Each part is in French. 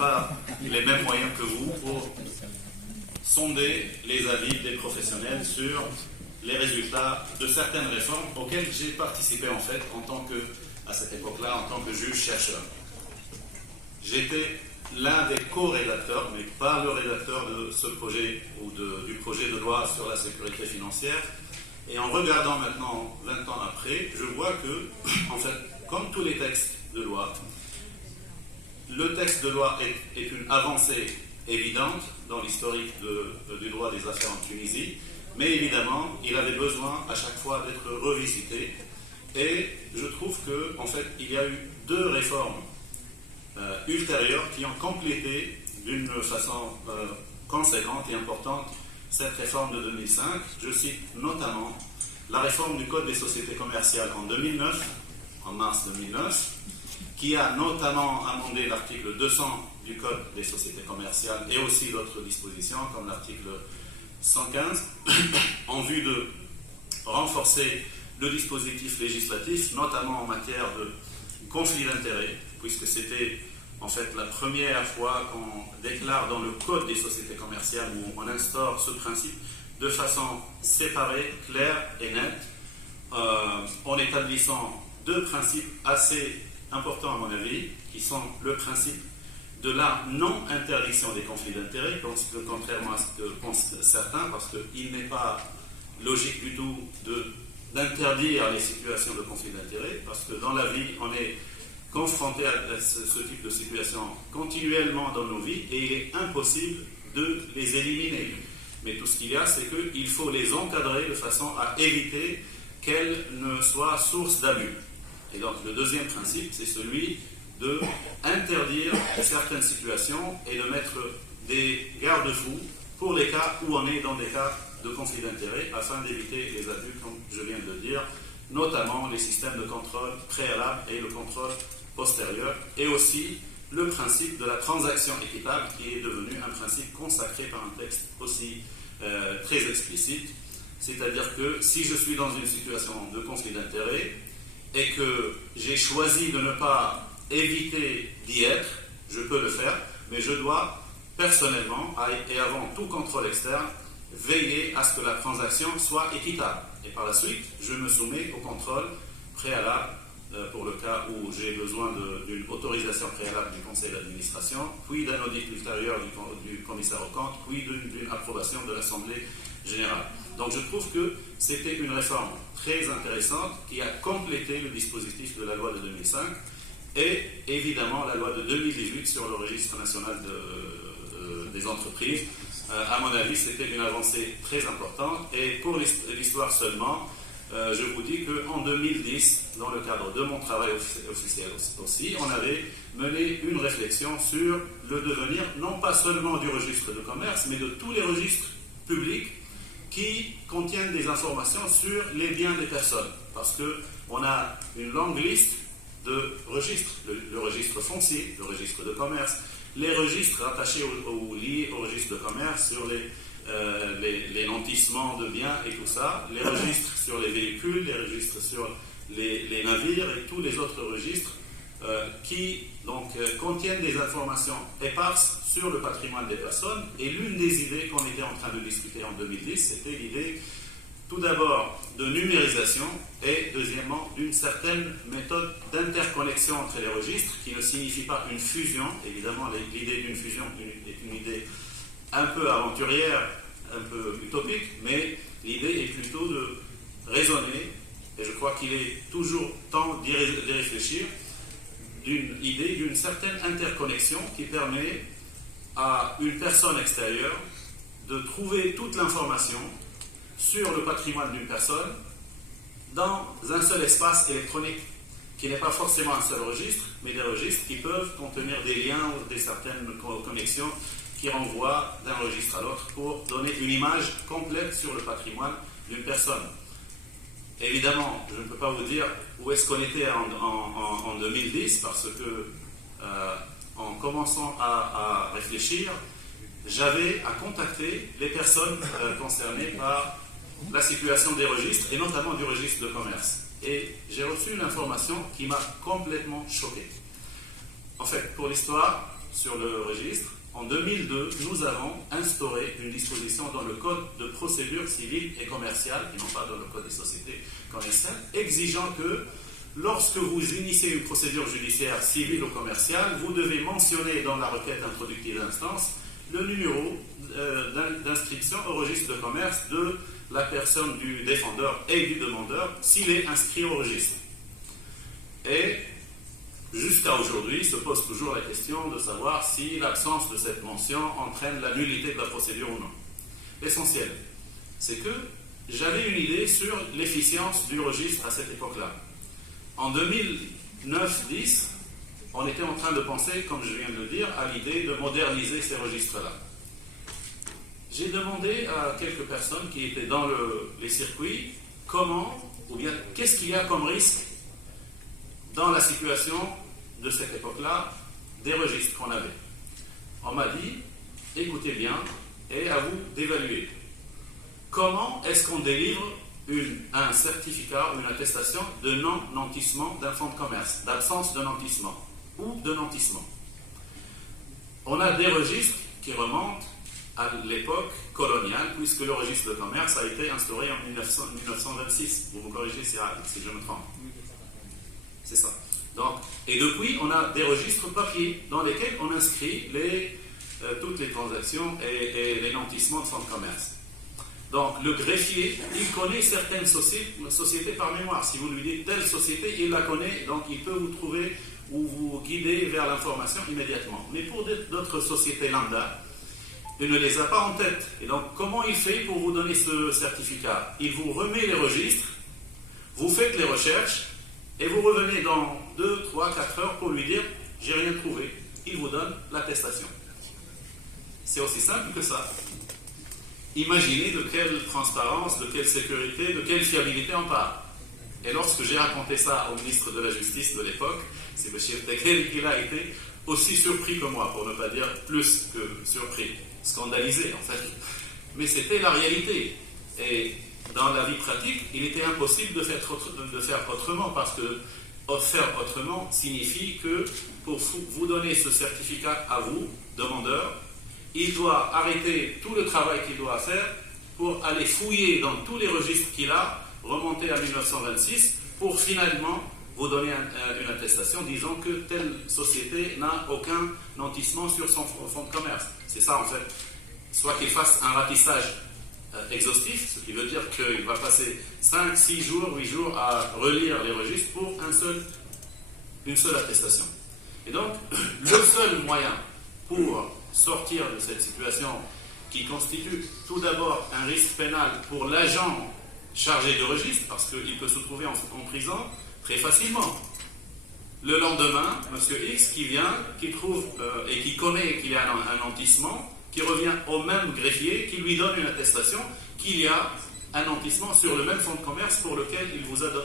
pas les mêmes moyens que vous pour sonder les avis des professionnels sur les résultats de certaines réformes auxquelles j'ai participé en fait à cette époque-là en tant que juge-chercheur. J'étais l'un des co-rédacteurs, mais pas le rédacteur de ce projet ou du projet de loi sur la sécurité financière. Et en regardant maintenant, 20 ans après, je vois que, en fait, comme tous les textes de loi, le texte de loi est une avancée évidente dans l'historique du droit des affaires en Tunisie, mais évidemment, il avait besoin à chaque fois d'être revisité. Et je trouve qu'en fait, il y a eu 2 réformes ultérieures qui ont complété d'une façon conséquente et importante cette réforme de 2005. Je cite notamment la réforme du Code des sociétés commerciales en 2009, en mars 2009, qui a notamment amendé l'article 200 du Code des sociétés commerciales et aussi d'autres dispositions comme l'article 115 en vue de renforcer le dispositif législatif, notamment en matière de conflit d'intérêts, puisque c'était en fait la première fois qu'on déclare dans le Code des sociétés commerciales où on instaure ce principe de façon séparée, claire et nette, en établissant 2 principes assez importants à mon avis, qui sont le principe de la non-interdiction des conflits d'intérêts, contrairement à ce que pensent certains, parce qu'il n'est pas logique du tout d'interdire les situations de conflit d'intérêts, parce que dans la vie, on est confronté à ce type de situation continuellement dans nos vies, et il est impossible de les éliminer. Mais tout ce qu'il y a, c'est qu'il faut les encadrer de façon à éviter qu'elles ne soient source d'abus. Et donc le deuxième principe, c'est celui d'interdire certaines situations et de mettre des garde-fous pour les cas où on est dans des cas de conflit d'intérêts afin d'éviter les abus, comme je viens de le dire, notamment les systèmes de contrôle préalable et le contrôle postérieur, et aussi le principe de la transaction équitable qui est devenu un principe consacré par un texte aussi très explicite. C'est-à-dire que si je suis dans une situation de conflit d'intérêts et que j'ai choisi de ne pas éviter d'y être, je peux le faire, mais je dois personnellement, et avant tout contrôle externe, veiller à ce que la transaction soit équitable. Et par la suite, je me soumets au contrôle préalable pour le cas où j'ai besoin d'une autorisation préalable du conseil d'administration, puis d'un audit ultérieur du commissaire aux comptes, puis d'une approbation de l'Assemblée générale. Donc je trouve que c'était une réforme très intéressante qui a complété le dispositif de la loi de 2005 et évidemment la loi de 2018 sur le registre national des entreprises. À mon avis, c'était une avancée très importante. Et pour l'histoire seulement, je vous dis qu'en 2010, dans le cadre de mon travail officiel aussi, on avait mené une réflexion sur le devenir, non pas seulement du registre de commerce, mais de tous les registres publics qui contiennent des informations sur les biens des personnes. Parce qu'on a une longue liste de registres, le registre foncier, le registre de commerce, les registres rattachés ou liés au registre de commerce sur les nantissements de biens et tout ça, les registres sur les véhicules, les registres sur les navires et tous les autres registres qui donc contiennent des informations éparses sur le patrimoine des personnes. Et l'une des idées qu'on était en train de discuter en 2010, c'était l'idée tout d'abord de numérisation et deuxièmement d'une certaine méthode d'interconnexion entre les registres qui ne signifie pas une fusion. Évidemment, l'idée d'une fusion est une idée un peu aventurière, un peu utopique, mais l'idée est plutôt de raisonner, et je crois qu'il est toujours temps d'y réfléchir, d'une idée d'une certaine interconnexion qui permet à une personne extérieure de trouver toute l'information sur le patrimoine d'une personne dans un seul espace électronique, qui n'est pas forcément un seul registre, mais des registres qui peuvent contenir des liens ou des certaines connexions qui renvoient d'un registre à l'autre pour donner une image complète sur le patrimoine d'une personne. Évidemment, je ne peux pas vous dire où est-ce qu'on était en 2010, parce que en commençant à réfléchir, j'avais à contacter les personnes concernées par la situation des registres, et notamment du registre de commerce. Et j'ai reçu une information qui m'a complètement choqué. En fait, pour l'histoire, sur le registre, en 2002, nous avons instauré une disposition dans le Code de procédure civile et commerciale, et non pas dans le Code des sociétés commerciales, exigeant que lorsque vous initiez une procédure judiciaire civile ou commerciale, vous devez mentionner dans la requête introductive d'instance le numéro d'inscription au registre de commerce de la personne du défendeur et du demandeur s'il est inscrit au registre. Et jusqu'à aujourd'hui se pose toujours la question de savoir si l'absence de cette mention entraîne la nullité de la procédure ou non. L'essentiel, c'est que j'avais une idée sur l'efficience du registre à cette époque-là. En 2009-10, on était en train de penser, comme je viens de le dire, à l'idée de moderniser ces registres-là. J'ai demandé à quelques personnes qui étaient dans les circuits comment, ou bien qu'est-ce qu'il y a comme risque dans la situation de cette époque-là des registres qu'on avait. On m'a dit, écoutez bien, et à vous d'évaluer. Comment est-ce qu'on délivre un certificat ou une attestation de non-nantissement d'un fonds de commerce, d'absence de nantissement ou de nantissement? On a des registres qui remontent à l'époque coloniale, puisque le registre de commerce a été instauré en 1926. Vous me corrigez si je me trompe. C'est ça. Donc, et depuis, on a des registres papier dans lesquels on inscrit toutes les transactions et les nantissements de fonds de commerce. Donc, le greffier, il connaît certaines sociétés par mémoire. Si vous lui dites telle société, il la connaît, donc il peut vous trouver ou vous guider vers l'information immédiatement. Mais pour d'autres sociétés lambda, il ne les a pas en tête. Et donc, comment il fait pour vous donner ce certificat? Il vous remet les registres, vous faites les recherches, et vous revenez dans 2, 3, 4 heures pour lui dire « j'ai rien trouvé ». Il vous donne l'attestation. C'est aussi simple que ça. Imaginez de quelle transparence, de quelle sécurité, de quelle fiabilité on parle. Et lorsque j'ai raconté ça au ministre de la Justice de l'époque, c'est M. Tekel qui a été aussi surpris que moi, pour ne pas dire plus que surpris, scandalisé en fait. Mais c'était la réalité. Et dans la vie pratique, il était impossible de faire autrement, parce que faire autrement signifie que pour vous donner ce certificat à vous, demandeur, il doit arrêter tout le travail qu'il doit faire pour aller fouiller dans tous les registres qu'il a, remonter à 1926, pour finalement vous donner une attestation disant que telle société n'a aucun nantissement sur son fonds de commerce. C'est ça en fait. Soit qu'il fasse un ratissage exhaustif, ce qui veut dire qu'il va passer 5, 6 jours, 8 jours à relire les registres pour une seule attestation. Et donc, le seul moyen pour sortir de cette situation qui constitue tout d'abord un risque pénal pour l'agent chargé de registre, parce qu'il peut se trouver en prison très facilement. Le lendemain, M. X qui vient, qui trouve et qui connaît qu'il y a un nantissement, qui revient au même greffier, qui lui donne une attestation qu'il y a un nantissement sur le même fonds de commerce pour lequel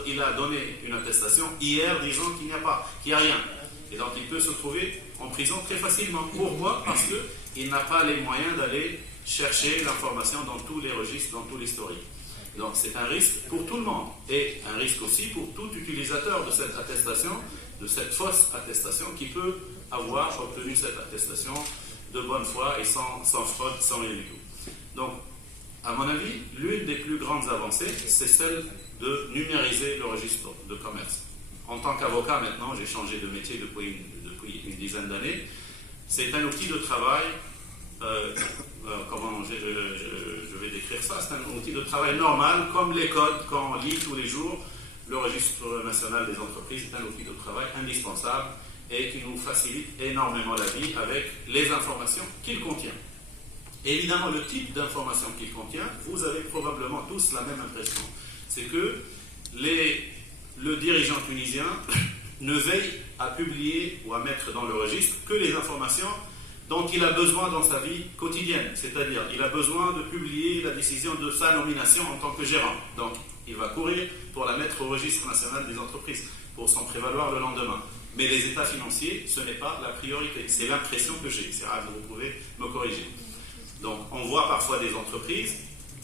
il a donné une attestation hier disant qu'il n'y a rien. Et donc il peut se trouver en prison très facilement. Pourquoi? Parce qu'il n'a pas les moyens d'aller chercher l'information dans tous les registres, dans tout l'historique. Donc c'est un risque pour tout le monde, et un risque aussi pour tout utilisateur de cette attestation, de cette fausse attestation, qui peut avoir obtenu cette attestation de bonne foi et sans fraude, sans rien du tout. Donc, à mon avis, l'une des plus grandes avancées, c'est celle de numériser le registre de commerce. En tant qu'avocat, maintenant, j'ai changé de métier depuis une dizaine d'années. C'est un outil de travail, comment je vais décrire ça, c'est un outil de travail normal, comme les codes qu'on lit tous les jours. Le registre national des entreprises est un outil de travail indispensable et qui nous facilite énormément la vie avec les informations qu'il contient. Évidemment, le type d'informations qu'il contient, vous avez probablement tous la même impression. C'est que le dirigeant tunisien ne veille à publier ou à mettre dans le registre que les informations dont il a besoin dans sa vie quotidienne. C'est-à-dire, il a besoin de publier la décision de sa nomination en tant que gérant. Donc, il va courir pour la mettre au registre national des entreprises, pour s'en prévaloir le lendemain. Mais les états financiers, ce n'est pas la priorité. C'est l'impression que j'ai. C'est rare, vous pouvez me corriger. Donc, on voit parfois des entreprises,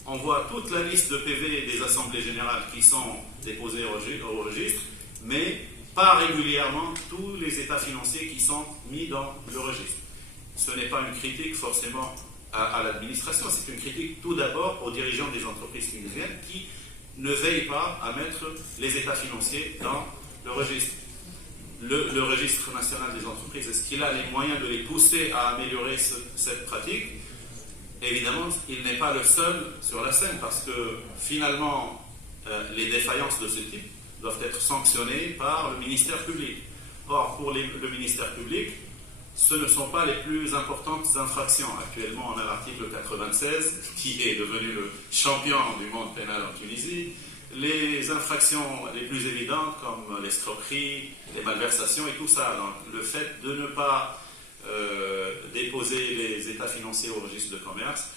on voit toute la liste de PV des assemblées générales qui sont déposées au registre, mais pas régulièrement tous les états financiers qui sont mis dans le registre. ce n'est pas une critique forcément à l'administration, c'est une critique tout d'abord aux dirigeants des entreprises tunisiennes qui ne veillent pas à mettre les états financiers dans le registre. Le registre national des entreprises, est-ce qu'il a les moyens de les pousser à améliorer cette pratique? Évidemment, il n'est pas le seul sur la scène parce que finalement, les défaillances de ce type doivent être sanctionnées par le ministère public. Or, pour le ministère public, ce ne sont pas les plus importantes infractions. Actuellement, on a l'article 96 qui est devenu le champion du monde pénal en Tunisie. Les infractions les plus évidentes comme l'escroquerie, les malversations et tout ça. Donc, le fait de ne pas déposer les états financiers au registre de commerce,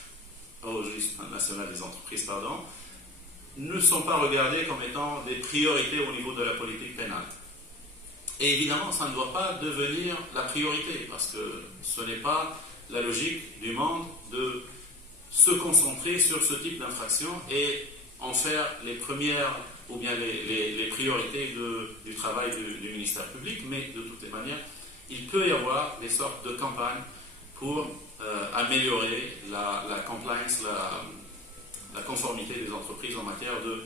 au registre national des entreprises, pardon, ne sont pas regardés comme étant des priorités au niveau de la politique pénale. Et évidemment, ça ne doit pas devenir la priorité, parce que ce n'est pas la logique du monde de se concentrer sur ce type d'infraction et en faire les premières ou bien les priorités du travail du ministère public, mais de toutes les manières, il peut y avoir des sortes de campagnes pour améliorer la compliance, la conformité des entreprises en matière de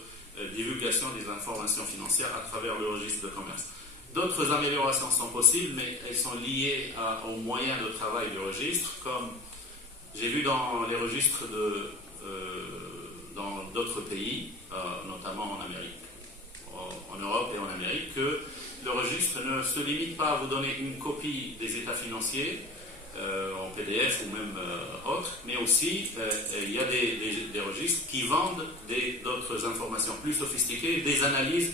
divulgation des informations financières à travers le registre de commerce. D'autres améliorations sont possibles, mais elles sont liées aux moyens de travail du registre, comme j'ai vu dans les registres dans d'autres pays, notamment en Amérique, en Europe et en Amérique, que le registre ne se limite pas à vous donner une copie des états financiers en PDF ou même autres, mais aussi il y a des registres qui vendent d'autres informations plus sophistiquées, des analyses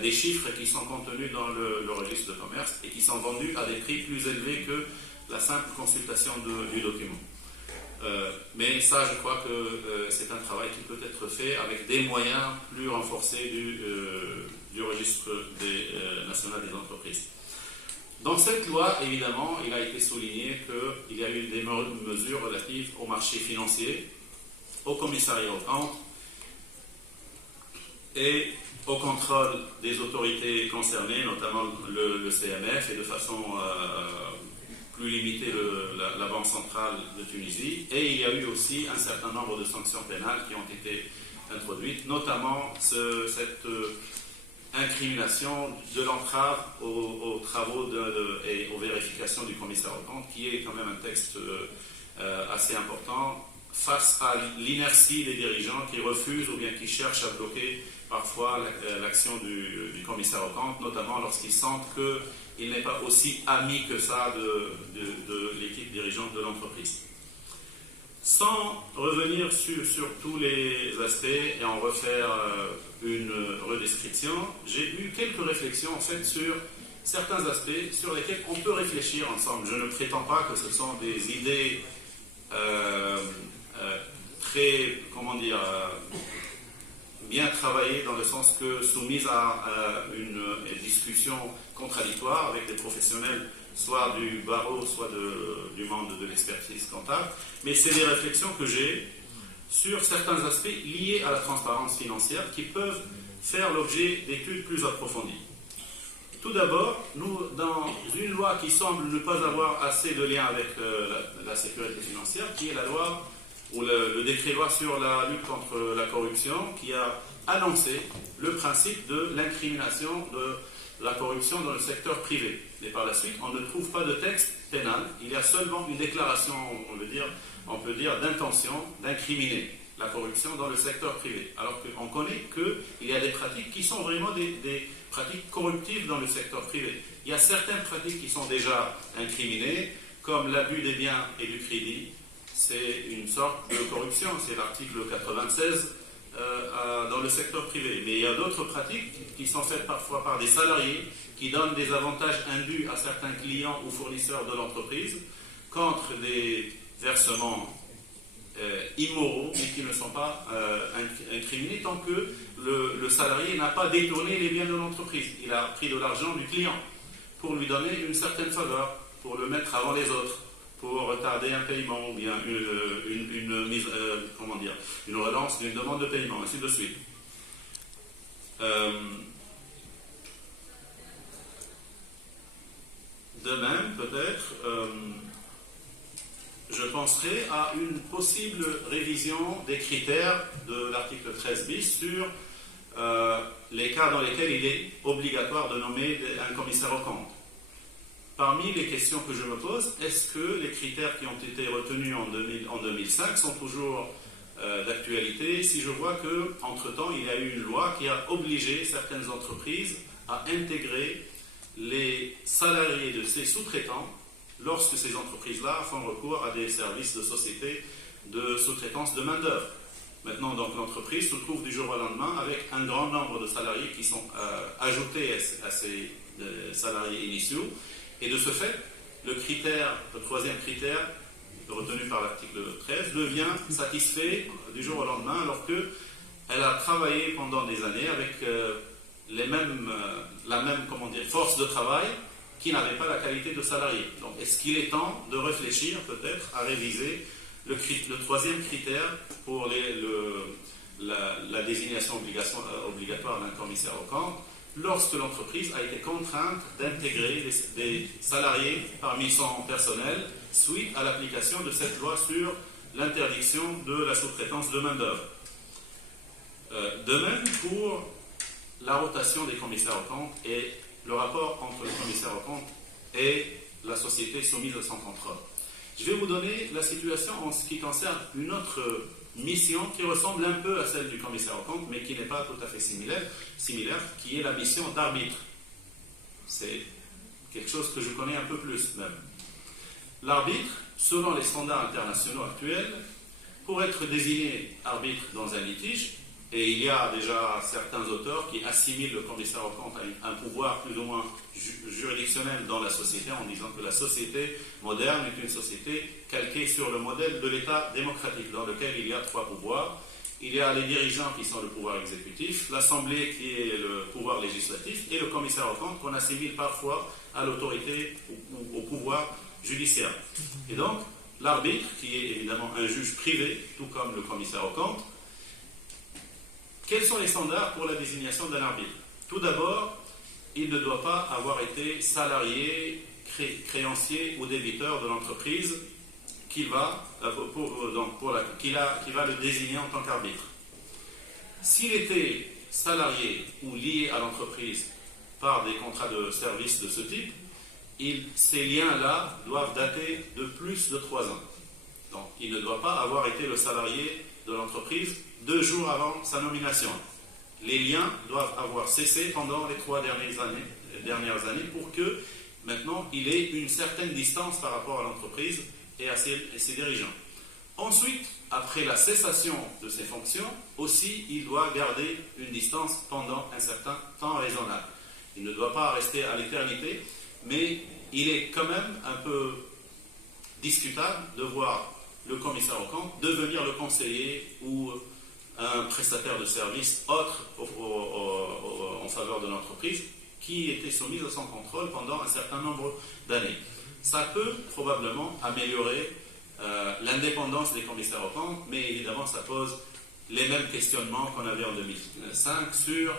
des chiffres qui sont contenus dans le registre de commerce et qui sont vendus à des prix plus élevés que la simple consultation du document. Mais ça, je crois que c'est un travail qui peut être fait avec des moyens plus renforcés du registre national des entreprises. Dans cette loi, évidemment, il a été souligné qu'il y a eu des mesures relatives au marché financier, au commissariat aux comptes et au contrôle des autorités concernées, notamment le CMF, et de façon plus limitée la Banque centrale de Tunisie. Et il y a eu aussi un certain nombre de sanctions pénales qui ont été introduites, notamment cette incrimination de l'entrave aux travaux et aux vérifications du commissaire aux comptes, qui est quand même un texte assez important face à l'inertie des dirigeants qui refusent ou bien qui cherchent à bloquer parfois l'action du commissaire aux comptes, notamment lorsqu'ils sentent qu'il n'est pas aussi ami que ça de l'équipe dirigeante de l'entreprise. Sans revenir sur tous les aspects et en refaire une redescription, j'ai eu quelques réflexions en fait sur certains aspects sur lesquels on peut réfléchir ensemble. Je ne prétends pas que ce sont des idées très, bien travaillées dans le sens que soumises à une discussion contradictoire avec des professionnels soit du barreau, soit du monde de l'expertise comptable, mais c'est des réflexions que j'ai sur certains aspects liés à la transparence financière qui peuvent faire l'objet d'études plus approfondies. Tout d'abord, nous, dans une loi qui semble ne pas avoir assez de lien avec la sécurité financière, qui est la loi ou le décret-loi sur la lutte contre la corruption, qui a annoncé le principe de l'incrimination de la corruption dans le secteur privé. Et par la suite, on ne trouve pas de texte pénal, il y a seulement une déclaration, on peut dire d'intention d'incriminer la corruption dans le secteur privé. Alors qu'on connaît qu'il y a des pratiques qui sont vraiment des pratiques corruptives dans le secteur privé. Il y a certaines pratiques qui sont déjà incriminées, comme l'abus des biens et du crédit. C'est une sorte de corruption, c'est l'article 96 dans le secteur privé. Mais il y a d'autres pratiques qui sont faites parfois par des salariés qui donnent des avantages indus à certains clients ou fournisseurs de l'entreprise contre des versements immoraux, mais qui ne sont pas incriminés tant que le salarié n'a pas détourné les biens de l'entreprise. Il a pris de l'argent du client pour lui donner une faveur, pour le mettre avant les autres, pour retarder un paiement ou bien une relance d'une demande de paiement, ainsi de suite. De même, peut-être, penserai à une possible révision des critères de l'article 13 bis sur les cas dans lesquels il est obligatoire de nommer un commissaire aux comptes. Parmi les questions que je me pose, est-ce que les critères qui ont été retenus en 2005 sont toujours d'actualité si je vois qu'entre-temps, il y a eu une loi qui a obligé certaines entreprises à intégrer les salariés de ces sous-traitants lorsque ces entreprises-là font recours à des services de société de sous-traitance de main-d'œuvre. Maintenant, donc, l'entreprise se trouve du jour au lendemain avec un grand nombre de salariés qui sont ajoutés à ces salariés initiaux. Et de ce fait, le troisième critère retenu par l'article 13 devient satisfait du jour au lendemain alors qu'elle a travaillé pendant des années avec la même force de travail qui n'avait pas la qualité de salarié. Donc, est-ce qu'il est temps de réfléchir peut-être à réviser le troisième critère pour la désignation obligatoire d'un commissaire aux comptes lorsque l'entreprise a été contrainte d'intégrer des salariés parmi son personnel suite à l'application de cette loi sur l'interdiction de la sous-traitance de main-d'œuvre. De même pour la rotation des commissaires aux comptes et le rapport entre le commissaire aux comptes et la société soumise à son contrôle. Je vais vous donner la situation en ce qui concerne une autre mission qui ressemble un peu à celle du commissaire aux comptes, mais qui n'est pas tout à fait similaire, qui est la mission d'arbitre. C'est quelque chose que je connais un peu plus même. L'arbitre, selon les standards internationaux actuels, pour être désigné arbitre dans un litige, et il y a déjà certains auteurs qui assimilent le commissaire aux comptes à un pouvoir plus ou moins juridictionnel dans la société en disant que la société moderne est une société calquée sur le modèle de l'État démocratique dans lequel il y a trois pouvoirs. Il y a les dirigeants qui sont le pouvoir exécutif, l'Assemblée qui est le pouvoir législatif et le commissaire aux comptes qu'on assimile parfois à l'autorité ou au pouvoir judiciaire. Et donc, l'arbitre, qui est évidemment un juge privé, tout comme le commissaire aux comptes, quels sont les standards pour la désignation d'un arbitre? Tout d'abord, il ne doit pas avoir été salarié, créancier ou débiteur de l'entreprise qui va le désigner en tant qu'arbitre. S'il était salarié ou lié à l'entreprise par des contrats de service de ce type, ces liens-là doivent dater de plus de 3 ans. Donc, il ne doit pas avoir été le salarié de l'entreprise 2 jours avant sa nomination. Les liens doivent avoir cessé pendant les 3 dernières années pour que maintenant il ait une certaine distance par rapport à l'entreprise et à ses dirigeants. Ensuite, après la cessation de ses fonctions, aussi il doit garder une distance pendant un certain temps raisonnable. Il ne doit pas rester à l'éternité, mais il est quand même un peu discutable de voir le commissaire aux comptes devenir le conseiller ou un prestataire de service autre en faveur de l'entreprise qui était soumise à son contrôle pendant un certain nombre d'années. Ça peut probablement améliorer l'indépendance des commissaires aux comptes, mais évidemment ça pose les mêmes questionnements qu'on avait en 2005 sur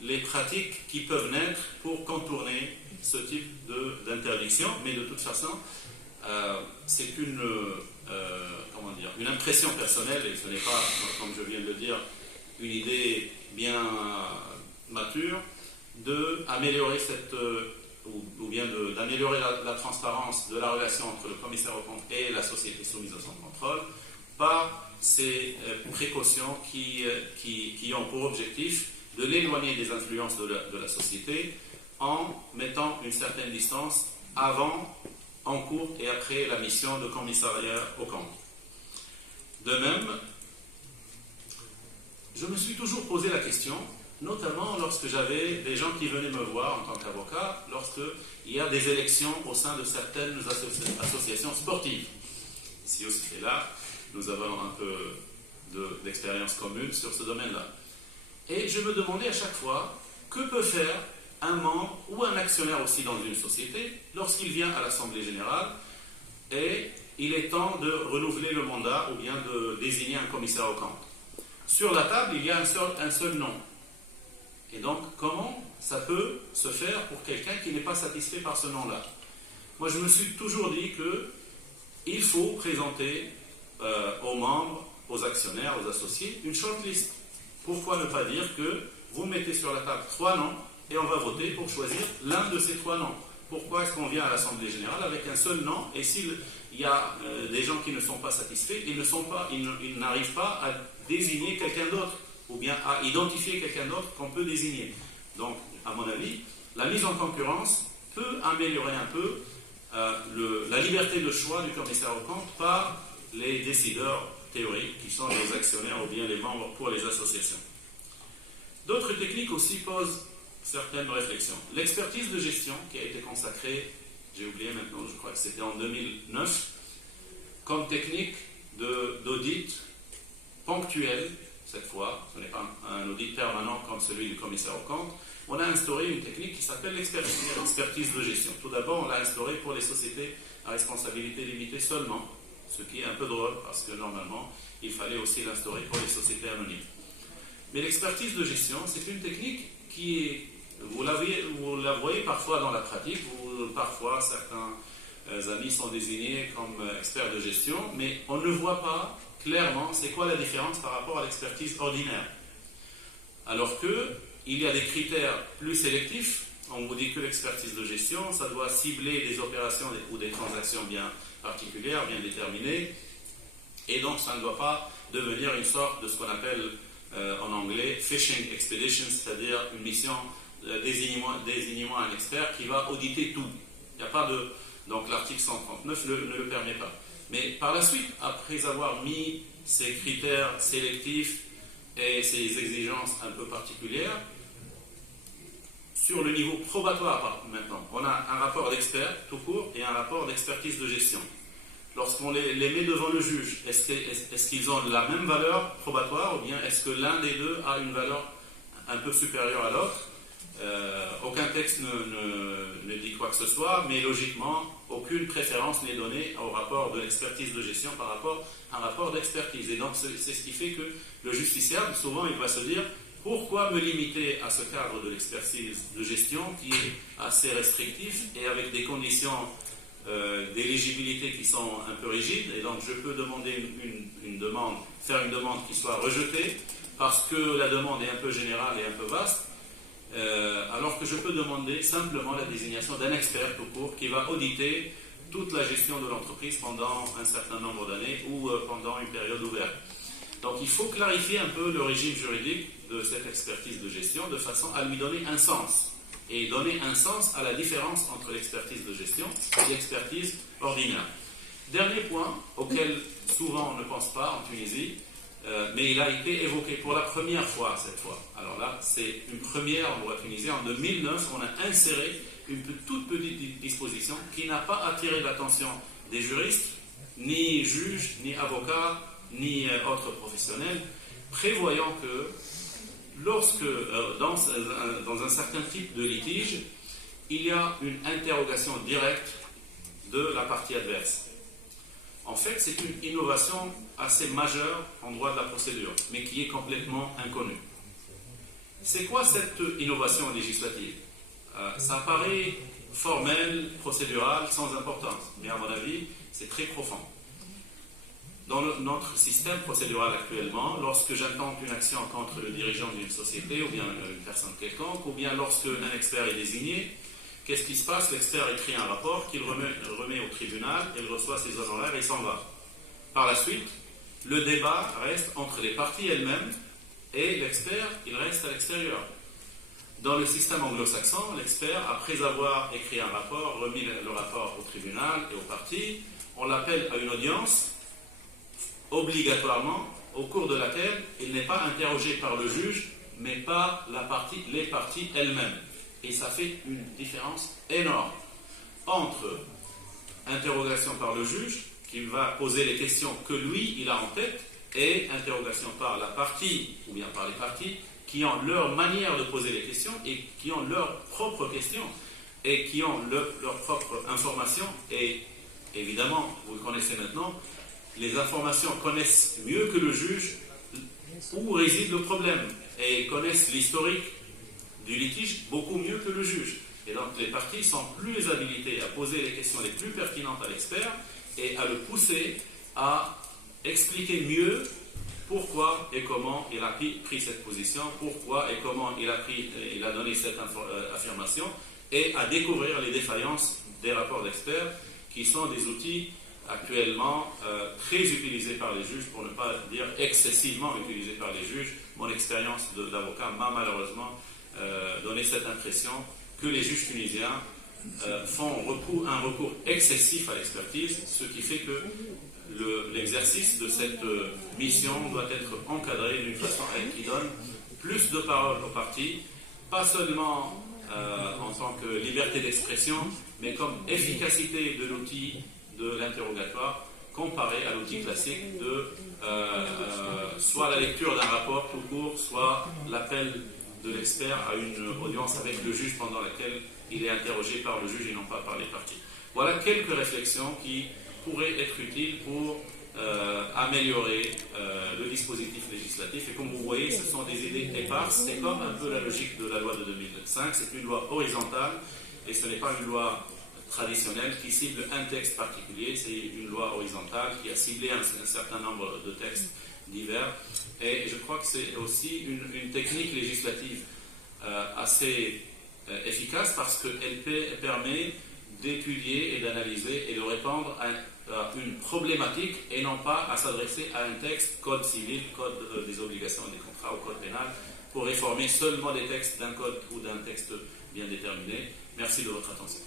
les pratiques qui peuvent naître pour contourner ce type d'interdiction, mais de toute façon c'est une impression personnelle et ce n'est pas, comme je viens de le dire, une idée bien mature d'améliorer d'améliorer la transparence de la relation entre le commissaire aux comptes et la société soumise à son contrôle par ces précautions qui ont pour objectif de l'éloigner des influences de la société en mettant une certaine distance avant, en cours et après la mission de commissariat aux comptes. De même, je me suis toujours posé la question, notamment lorsque j'avais des gens qui venaient me voir en tant qu'avocat, lorsqu'il y a des élections au sein de certaines associations sportives. Ici aussi et là, nous avons un peu d'expérience commune sur ce domaine-là. Et je me demandais à chaque fois, que peut faire un membre ou un actionnaire aussi dans une société lorsqu'il vient à l'Assemblée générale et il est temps de renouveler le mandat ou bien de désigner un commissaire aux comptes. Sur la table, il y a un seul nom. Et donc, comment ça peut se faire pour quelqu'un qui n'est pas satisfait par ce nom-là? Moi, je me suis toujours dit que il faut présenter aux membres, aux actionnaires, aux associés, une shortlist. Pourquoi ne pas dire que vous mettez sur la table 3 noms et on va voter pour choisir l'un de ces 3 noms? Pourquoi est-ce qu'on vient à l'Assemblée Générale avec un seul nom et s'il y a des gens qui ne sont pas satisfaits, ils n'arrivent pas à désigner quelqu'un d'autre ou bien à identifier quelqu'un d'autre qu'on peut désigner? Donc, à mon avis, la mise en concurrence peut améliorer un peu la liberté de choix du commissaire aux comptes par les décideurs théoriques qui sont les actionnaires ou bien les membres pour les associations. D'autres techniques aussi posent certaines réflexions. L'expertise de gestion qui a été consacrée, j'ai oublié maintenant, je crois que c'était en 2009, comme technique d'audit ponctuel, cette fois, ce n'est pas un audit permanent comme celui du commissaire aux comptes, on a instauré une technique qui s'appelle l'expertise de gestion. Tout d'abord, on l'a instaurée pour les sociétés à responsabilité limitée seulement, ce qui est un peu drôle parce que normalement, il fallait aussi l'instaurer pour les sociétés anonymes. Mais l'expertise de gestion, c'est une technique qui est, vous la voyez parfois dans la pratique, parfois certains amis sont désignés comme experts de gestion, mais on ne voit pas clairement c'est quoi la différence par rapport à l'expertise ordinaire. Alors qu'il y a des critères plus sélectifs. On vous dit que l'expertise de gestion, ça doit cibler des opérations ou des transactions bien particulières, bien déterminées, et donc ça ne doit pas devenir une sorte de ce qu'on appelle en anglais fishing expedition, c'est-à-dire une mission désignant un expert qui va auditer tout. Il n'y a pas de... Donc l'article 139 ne le permet pas. Mais par la suite, après avoir mis ces critères sélectifs et ces exigences un peu particulières, sur le niveau probatoire maintenant, on a un rapport d'expert tout court et un rapport d'expertise de gestion. Lorsqu'on les met devant le juge, est-ce qu'ils ont la même valeur probatoire ou bien est-ce que l'un des deux a une valeur un peu supérieure à l'autre? Aucun texte ne dit quoi que ce soit, mais logiquement, aucune préférence n'est donnée au rapport de l'expertise de gestion par rapport à un rapport d'expertise. Et donc, c'est ce qui fait que le justiciable, souvent, il va se dire pourquoi me limiter à ce cadre de l'expertise de gestion qui est assez restrictif et avec des conditions d'éligibilité qui sont un peu rigides, et donc je peux demander faire une demande qui soit rejetée parce que la demande est un peu générale et un peu vaste, alors que je peux demander simplement la désignation d'un expert tout court qui va auditer toute la gestion de l'entreprise pendant un certain nombre d'années ou pendant une période ouverte. Donc il faut clarifier un peu le régime juridique de cette expertise de gestion de façon à lui donner un sens et donner un sens à la différence entre l'expertise de gestion et l'expertise ordinaire. Dernier point auquel souvent on ne pense pas en Tunisie, mais il a été évoqué pour la première fois cette fois. Alors là, c'est une première en droit tunisien. En 2009, on a inséré une toute petite disposition qui n'a pas attiré l'attention des juristes, ni juges, ni avocats, ni autres professionnels, prévoyant que lorsque, dans un certain type de litige, il y a une interrogation directe de la partie adverse. En fait, c'est une innovation assez majeure en droit de la procédure, mais qui est complètement inconnue. C'est quoi cette innovation législative? Ça paraît formel, procédural, sans importance, mais à mon avis, c'est très profond. Dans notre système procédural actuellement, lorsque j'intente une action contre le dirigeant d'une société ou bien une personne quelconque, ou bien lorsque un expert est désigné, qu'est-ce qui se passe? L'expert écrit un rapport qu'il remet au tribunal, il reçoit ses honoraires et s'en va. Par la suite, le débat reste entre les parties elles-mêmes et l'expert, il reste à l'extérieur. Dans le système anglo-saxon, l'expert, après avoir écrit un rapport, remis le rapport au tribunal et aux parties, on l'appelle à une audience, obligatoirement, au cours de laquelle il n'est pas interrogé par le juge, mais par les parties elles-mêmes. Et ça fait une différence énorme entre interrogation par le juge, qui va poser les questions que lui, il a en tête, et interrogation par la partie, ou bien par les parties, qui ont leur manière de poser les questions et qui ont leurs propres questions et qui ont leurs propres informations. Et évidemment, vous le connaissez maintenant, les informations connaissent mieux que le juge où réside le problème et connaissent l'historique du litige beaucoup mieux que le juge. Et donc les parties sont plus habilitées à poser les questions les plus pertinentes à l'expert et à le pousser à expliquer mieux pourquoi et comment il a pris cette position, pourquoi et comment il a donné cette affirmation, et à découvrir les défaillances des rapports d'experts, qui sont des outils actuellement très utilisés par les juges, pour ne pas dire excessivement utilisés par les juges. Mon expérience d'avocat m'a malheureusement donné cette impression que les juges tunisiens font un recours excessif à l'expertise, ce qui fait que l'exercice de cette mission doit être encadré d'une façon qui donne plus de parole aux parties, pas seulement en tant que liberté d'expression, mais comme efficacité de l'outil de l'interrogatoire comparé à l'outil classique de soit la lecture d'un rapport tout court, soit l'appel de l'expert à une audience avec le juge pendant laquelle il est interrogé par le juge et non pas par les parties. Voilà quelques réflexions qui pourraient être utiles pour améliorer le dispositif législatif. Et comme vous voyez, ce sont des idées éparses. C'est comme un peu la logique de la loi de 2005. C'est une loi horizontale et ce n'est pas une loi traditionnelle qui cible un texte particulier. C'est une loi horizontale qui a ciblé un certain nombre de textes divers. Et je crois que c'est aussi une technique législative assez efficace parce qu'elle permet d'étudier et d'analyser et de répondre à une problématique et non pas à s'adresser à un texte, code civil, code des obligations et des contrats ou code pénal, pour réformer seulement des textes d'un code ou d'un texte bien déterminé. Merci de votre attention.